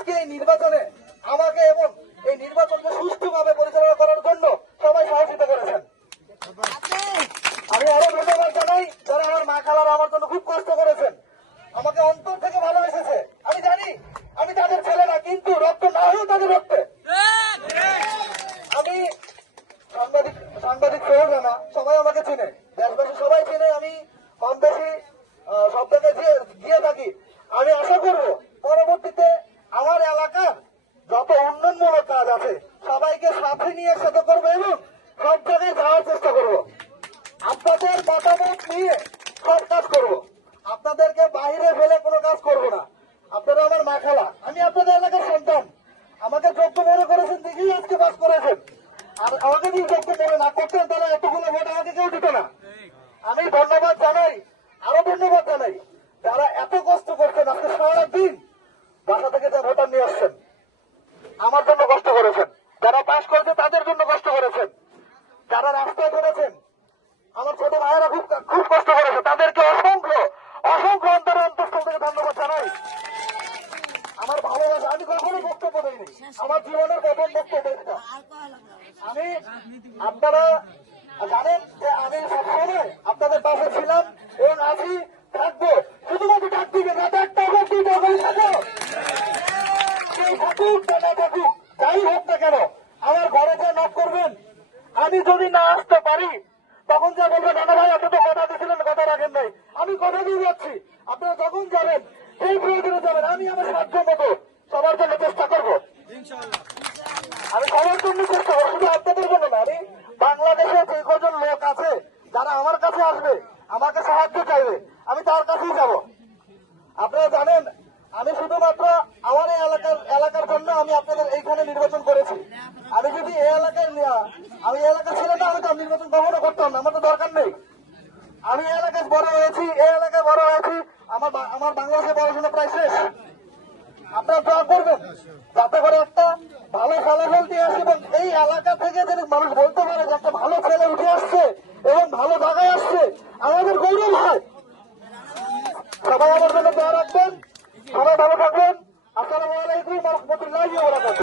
আজকে এই নির্বাচনে আমাকে এবং এই নির্বাচনকে সুষ্ঠুভাবে পরিচালনা করার জন্য সবাই সহযোগিতা করেছেন। আমি আরো ধন্যবাদ জানাই যারা আমার মা খালারা আমার জন্য খুব কষ্ট করেছেন, আমাকে অন্তর থেকে ভালোবেসেছে। আমি জানি আমি তাদের ছেলে না, কিন্তু রক্ত না হয়েও তাদের রক্তে। আমি সাংবাদিক সহজ না, সবাই আমাকে চিনে, দেশবাসী সবাই চিনে। আমি কম বেশি সব জায়গায় গিয়ে থাকি। আমি আশা করব পরবর্তীতে আমার এলাকার যত উন্নয়নমূলক কাজ আছে সবাইকে সাথে নিয়ে একসাথে করবো এবং সব জায়গায় যাওয়ার চেষ্টা করব। আপনাদের মতামত নিয়ে সব কাজ করব, আপনাদেরকে বাইরে ফেলে কোনো কাজ করব না। আপনারা আমার মা খালা, আমি আপনাদের এলাকার সন্তান। আমাকে যোগ্য মনে করেছেন দেখেই আজকে পাস করেছেন। আর আমাকে যদি যোগ্য মনে না করতেন তাহলে এতগুলো ভোট আমাকে কেউ দিত না। আমি ধন্যবাদ জানাই, আরো ধন্যবাদ জানাই যারা এত কষ্ট করছেন। আজকে সারাদিন বাসা থেকে যা ভোটার নিয়ে আসছেন আমার জন্য কষ্ট করেছেন, যারা পাস করেছে তাদের জন্য কষ্ট করেছেন, যারা রাস্তায় ধরেছেন আমার ছোট ভাইয়েরা খুব কষ্ট করেছে, তাদেরকে অসংখ্য অন্তরের অন্তঃস্থল থেকে ধন্যবাদ জানাই। আমার ভালোবাসা, আমি কখনো বক্তব্য দিইনি, আমার জীবনের প্রথম বক্তব্য এটা। আমি আপনারা জানেন যে আমি সবসময় আপনাদের পাশে ছিলাম এবং আছি, থাকবো। শুধুমাত্র ডাক দিবেন, রাত 1টা অবধি কেউ থাকুক বা না থাকুক, যাই হোক না কেন আমার ঘরে যে নক করবেন। আমি যদি না আসতে পারি তখন যা বলবেন, নানা ভাই আপনি তো কথা দিয়েছিলেন, কথা রাখেন নাই। আমি কথা দিয়ে যাচ্ছি, আপনারা যখন যাবেন সেই প্রয়োজনে যাবেন। আমি আমার সাধ্য মতো সবার জন্য চেষ্টা করবো, আমি সবার জন্য চেষ্টা করবো, শুধু আপনাদের জন্য না। আমি বাংলাদেশে যে কজন লোক আছে যারা আমার কাছে আসবে, আমাকে সাহায্য চাইবে, আমি তার কাছেই যাব। আপনারা জানেন আমি শুধুমাত্র আমার এই এলাকার জন্য আমি আপনাদের এইখানে নির্বাচন করেছি। আমি যদি এই এলাকায় আমি এই এলাকা ছিল না, আমি তো নির্বাচন কখনো করতাম না, আমার তো দরকার নেই। আমি এই এলাকায় বড় হয়েছি, এই এলাকায় বড় হয়েছি, আমার বাংলাদেশে পড়াশোনা প্রায় শেষ। আপনারা দোয়া করবেন যাতে করে একটা ভালো ফলাফল দিয়ে আসে এবং এই এলাকা থেকে যদি মানুষ